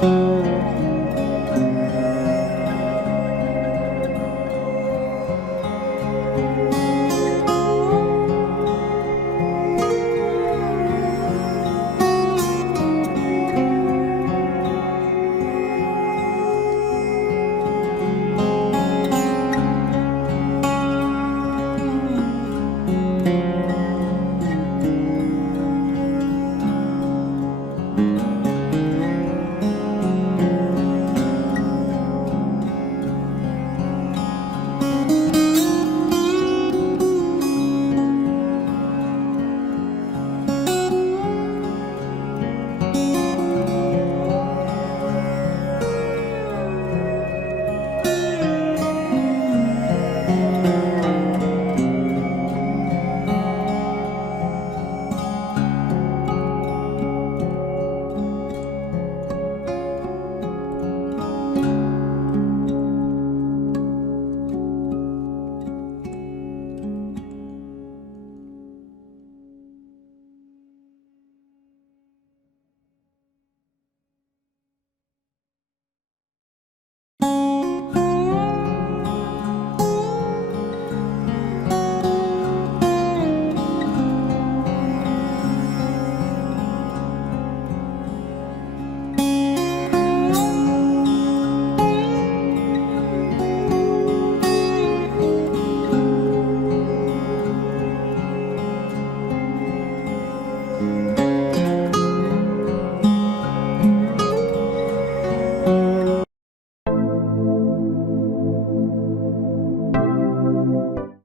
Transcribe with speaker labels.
Speaker 1: thank you